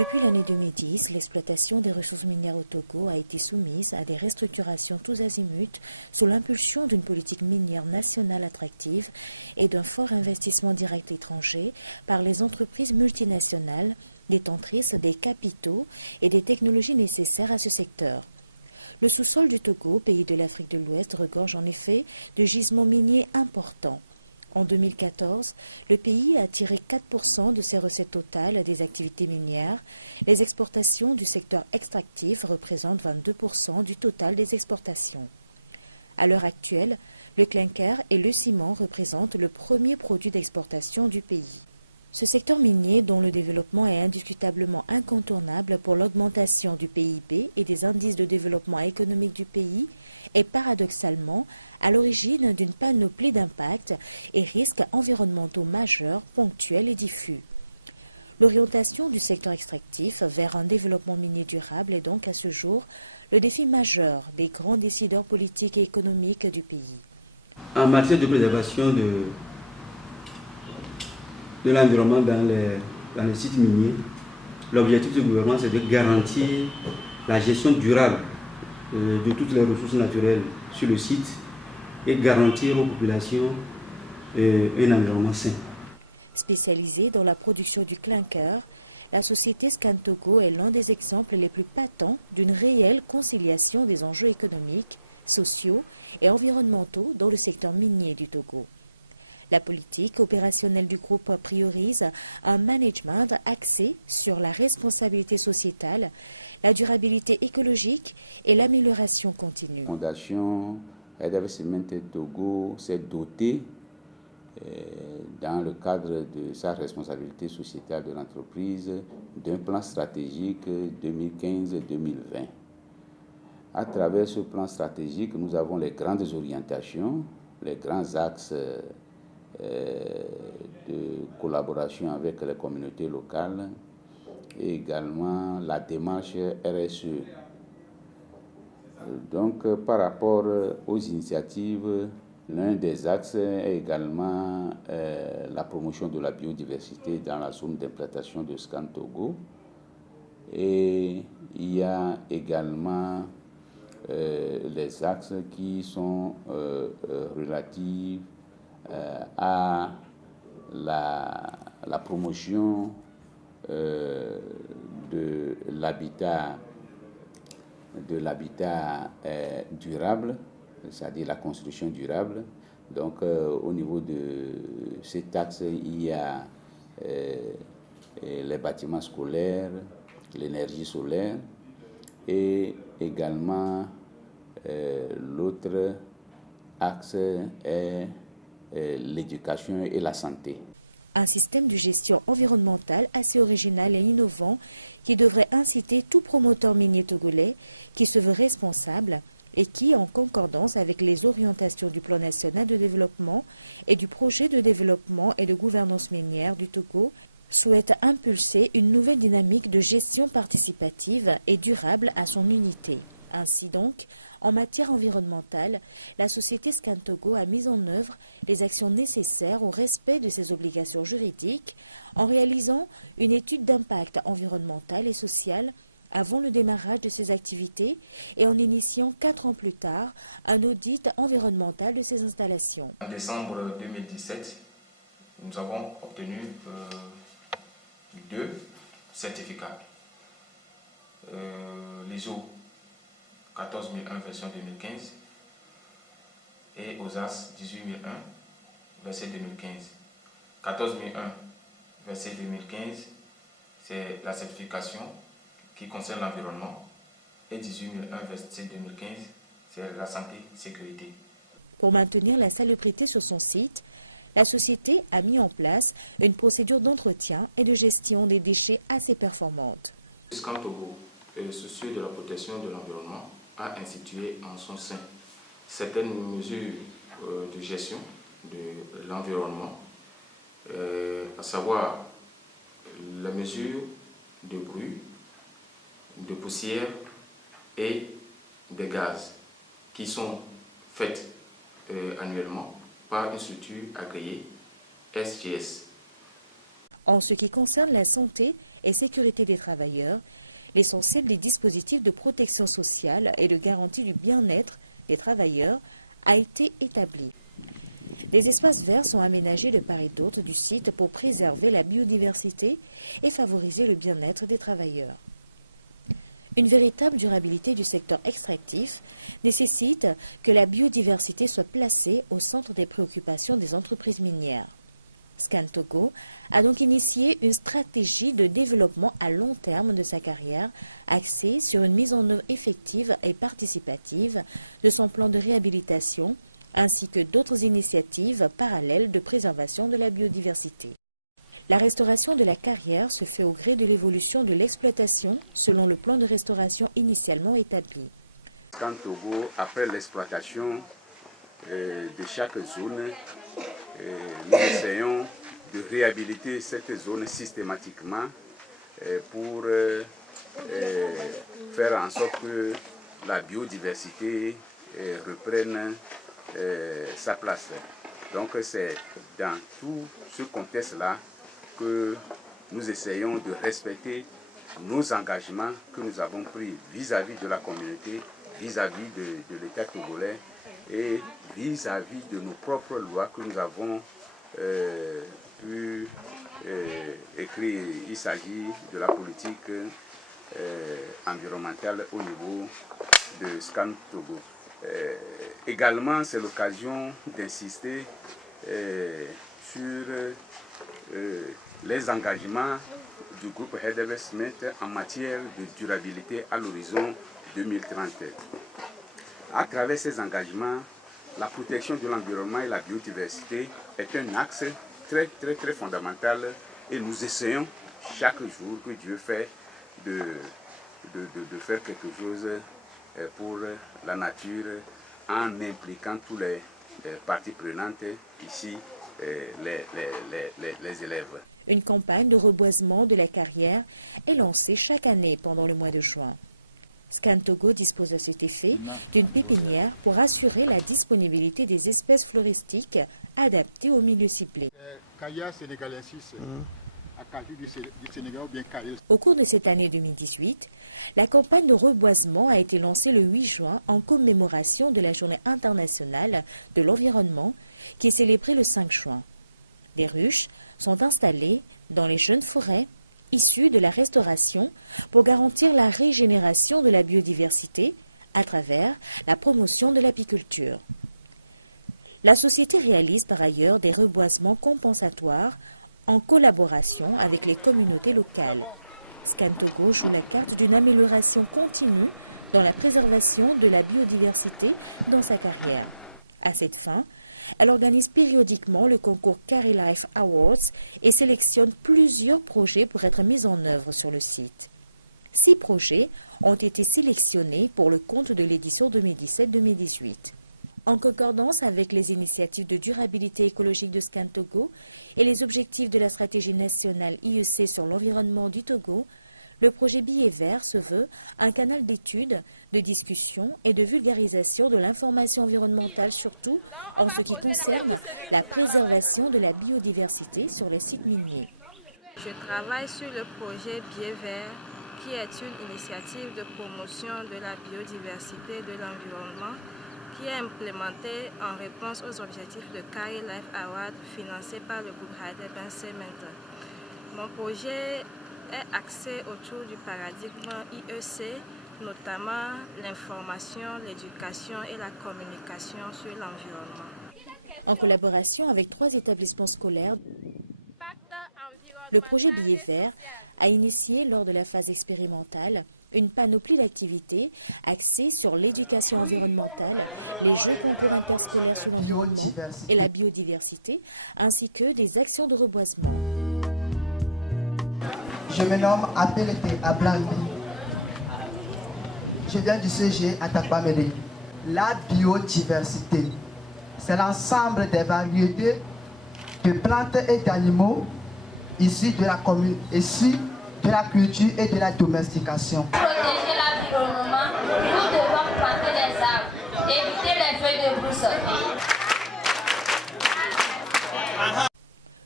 Depuis l'année 2010, l'exploitation des ressources minières au Togo a été soumise à des restructurations tous azimuts sous l'impulsion d'une politique minière nationale attractive et d'un fort investissement direct étranger par les entreprises multinationales détentrices des capitaux et des technologies nécessaires à ce secteur. Le sous-sol du Togo, pays de l'Afrique de l'Ouest, regorge en effet de gisements miniers importants. En 2014, le pays a tiré 4% de ses recettes totales des activités minières. Les exportations du secteur extractif représentent 22% du total des exportations. À l'heure actuelle, le clinker et le ciment représentent le premier produit d'exportation du pays. Ce secteur minier, dont le développement est indiscutablement incontournable pour l'augmentation du PIB et des indices de développement économique du pays, est paradoxalement à l'origine d'une panoplie d'impacts et risques environnementaux majeurs, ponctuels et diffus. L'orientation du secteur extractif vers un développement minier durable est donc à ce jour le défi majeur des grands décideurs politiques et économiques du pays. En matière de préservation de l'environnement dans les sites miniers, l'objectif du gouvernement c'est de garantir la gestion durable de toutes les ressources naturelles sur le site et garantir aux populations un environnement sain. Spécialisée dans la production du clinker, la société Scantogo est l'un des exemples les plus patents d'une réelle conciliation des enjeux économiques, sociaux et environnementaux dans le secteur minier du Togo. La politique opérationnelle du groupe priorise un management axé sur la responsabilité sociétale, la durabilité écologique et l'amélioration continue. La Fondation Cement Togo s'est dotée dans le cadre de sa responsabilité sociétale de l'entreprise d'un plan stratégique 2015-2020. À travers ce plan stratégique, nous avons les grandes orientations, les grands axes de collaboration avec les communautés locales et également la démarche RSE. Donc, par rapport aux initiatives, l'un des axes est également la promotion de la biodiversité dans la zone d'implantation de Scantogo. Et il y a également les axes qui sont relatifs à la promotion de l'habitat durable, c'est-à-dire la construction durable. Donc au niveau de cet axe, il y a les bâtiments scolaires, l'énergie solaire et également l'autre axe est l'éducation et la santé. Un système de gestion environnementale assez original et innovant qui devrait inciter tout promoteur minier togolais qui se veut responsable et qui, en concordance avec les orientations du Plan national de développement et du projet de développement et de gouvernance minière du Togo, souhaite impulser une nouvelle dynamique de gestion participative et durable à son unité. Ainsi donc, en matière environnementale, la société Scantogo a mis en œuvre les actions nécessaires au respect de ses obligations juridiques en réalisant une étude d'impact environnemental et social avant le démarrage de ses activités et en initiant 4 ans plus tard un audit environnemental de ses installations. En décembre 2017, nous avons obtenu 2 certificats. L'ISO 14001 version 2015 et OSAS 18001 verset 2015. 14001 verset 2015, c'est la certification qui concerne l'environnement et 18001 verset 2015, c'est la santé et sécurité. Pour maintenir la salubrité sur son site, la société a mis en place une procédure d'entretien et de gestion des déchets assez performante. Scantogo, soucieux de la protection de l'environnement, a institué en son sein certaines mesures de gestion de l'environnement, à savoir la mesure de bruit, de poussière et des gaz qui sont faites annuellement par une structure agréée SGS. En ce qui concerne la santé, et sécurité des travailleurs, l'essentiel des dispositifs de protection sociale et de garantie du bien-être des travailleurs a été établi. Des espaces verts sont aménagés de part et d'autre du site pour préserver la biodiversité et favoriser le bien-être des travailleurs. Une véritable durabilité du secteur extractif nécessite que la biodiversité soit placée au centre des préoccupations des entreprises minières. Scantogo a donc initié une stratégie de développement à long terme de sa carrière axée sur une mise en œuvre effective et participative de son plan de réhabilitation ainsi que d'autres initiatives parallèles de préservation de la biodiversité. La restauration de la carrière se fait au gré de l'évolution de l'exploitation selon le plan de restauration initialement établi. Scantogo, après l'exploitation de chaque zone, nous essayons de réhabiliter cette zone systématiquement pour faire en sorte que la biodiversité reprenne sa place. Donc c'est dans tout ce contexte-là que nous essayons de respecter nos engagements que nous avons pris vis-à-vis de la communauté, vis-à-vis de l'État togolais et vis-à-vis de nos propres lois que nous avons pu écrire. Il s'agit de la politique environnementale au niveau de Scantogo. Également, c'est l'occasion d'insister sur les engagements du groupe Heidelberg Smith en matière de durabilité à l'horizon 2030. À travers ces engagements, la protection de l'environnement et la biodiversité est un axe très fondamental et nous essayons chaque jour que Dieu fait de faire quelque chose pour la nature en impliquant tous les parties prenantes, ici les élèves. Une campagne de reboisement de la carrière est lancée chaque année pendant le mois de juin. Scantogo dispose à cet effet d'une pépinière pour assurer la disponibilité des espèces floristiques adaptées au milieu ciblé. Au cours de cette année 2018, la campagne de reboisement a été lancée le 8 juin en commémoration de la Journée internationale de l'environnement qui est célébrée le 5 juin. Des ruches sont installées dans les jeunes forêts issues de la restauration pour garantir la régénération de la biodiversité à travers la promotion de l'apiculture. La société réalise par ailleurs des reboisements compensatoires en collaboration avec les communautés locales. Scantogo joue la carte d'une amélioration continue dans la préservation de la biodiversité dans sa carrière. À cette fin, elle organise périodiquement le concours Carry Life Awards et sélectionne plusieurs projets pour être mis en œuvre sur le site. 6 projets ont été sélectionnés pour le compte de l'édition 2017-2018. En concordance avec les initiatives de durabilité écologique de Scantogo et les objectifs de la stratégie nationale IEC sur l'environnement du Togo, le projet Billets Verts se veut un canal d'études, de discussion et de vulgarisation de l'information environnementale, surtout en ce qui concerne la préservation de la biodiversité sur les sites miniers. Je travaille sur le projet Billets Verts, qui est une initiative de promotion de la biodiversité et de l'environnement qui est implémentée en réponse aux objectifs de Carry Life Award financé par le groupe Heidelberg Cement. Mon projet est axé autour du paradigme IEC, notamment l'information, l'éducation et la communication sur l'environnement. En collaboration avec 3 établissements scolaires, le projet Billets Verts a initié lors de la phase expérimentale une panoplie d'activités axées sur l'éducation environnementale, les jeux concours interscolaires sur l'environnement et la biodiversité, ainsi que des actions de reboisement. Je me nomme Apelete Ablangi. Je viens du CG à Takpameli. La biodiversité, c'est l'ensemble des variétés de plantes et d'animaux issus de la commune, issus de la culture et de la domestication. Pour protéger l'environnement, nous devons planter des arbres, éviter les feuilles de brousse.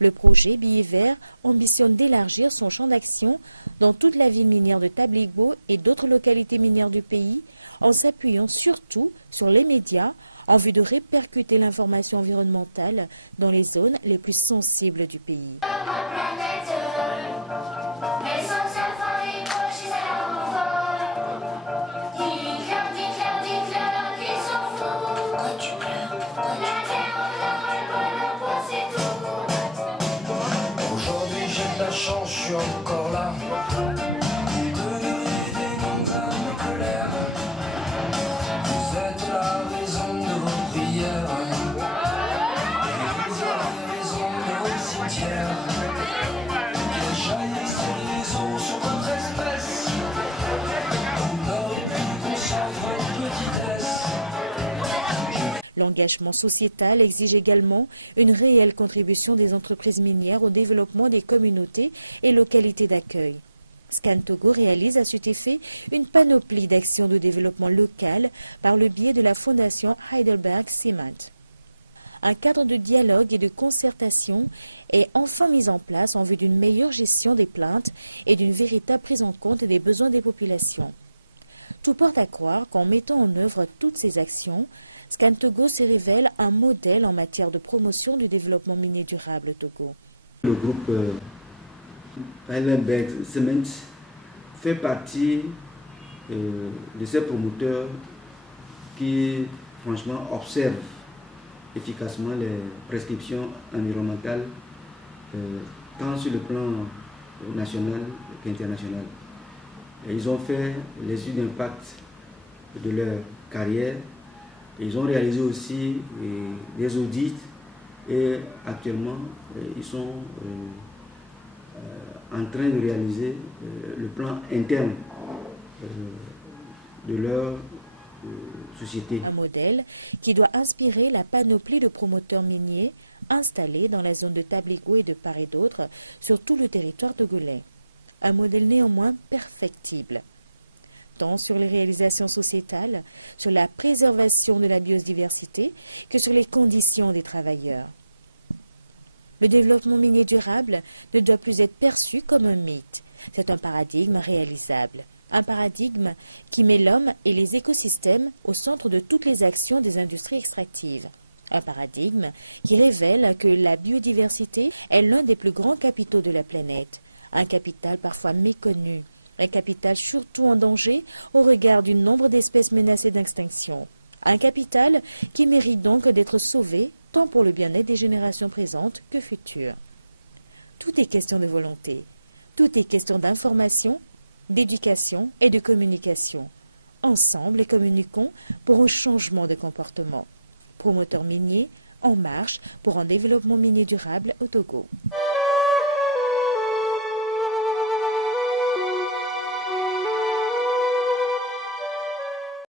Le projet Billets Verts ambitionne d'élargir son champ d'action dans toute la ville minière de Tabligo et d'autres localités minières du pays, en s'appuyant surtout sur les médias en vue de répercuter l'information environnementale dans les zones les plus sensibles du pays. Aujourd'hui j'ai de la chance, je suis encore là. Donner des noms à ma colère. Vous êtes la raison de vos prières. Et vous avez raison de vos cimetières. Que jaillissent les eaux sur votre espèce. On aurait pu concentrer une petitesse. L'engagement sociétal exige également une réelle contribution des entreprises minières au développement des communautés et localités d'accueil. Scan Togo réalise à cet effet une panoplie d'actions de développement local par le biais de la fondation Heidelberg Cement. Un cadre de dialogue et de concertation est enfin mis en place en vue d'une meilleure gestion des plaintes et d'une véritable prise en compte des besoins des populations. Tout porte à croire qu'en mettant en œuvre toutes ces actions, Scan Togo se révèle un modèle en matière de promotion du développement minier durable au Togo. Le groupe Heidelberg Cement fait partie de ces promoteurs qui, franchement, observent efficacement les prescriptions environnementales, tant sur le plan national qu'international. Ils ont fait l'étude d'impact de leur carrière. Ils ont réalisé aussi des audits et actuellement ils sont en train de réaliser le plan interne de leur société. Un modèle qui doit inspirer la panoplie de promoteurs miniers installés dans la zone de Tabligo et de part et d'autre sur tout le territoire togolais. Un modèle néanmoins perfectible, tant sur les réalisations sociétales, sur la préservation de la biodiversité, que sur les conditions des travailleurs. Le développement minier durable ne doit plus être perçu comme un mythe. C'est un paradigme réalisable. Un paradigme qui met l'homme et les écosystèmes au centre de toutes les actions des industries extractives. Un paradigme qui révèle que la biodiversité est l'un des plus grands capitaux de la planète. Un capital parfois méconnu. Un capital surtout en danger au regard du nombre d'espèces menacées d'extinction. Un capital qui mérite donc d'être sauvé tant pour le bien-être des générations présentes que futures. Tout est question de volonté. Tout est question d'information, d'éducation et de communication. Ensemble, communiquons pour un changement de comportement. Promoteurs miniers, en marche pour un développement minier durable au Togo.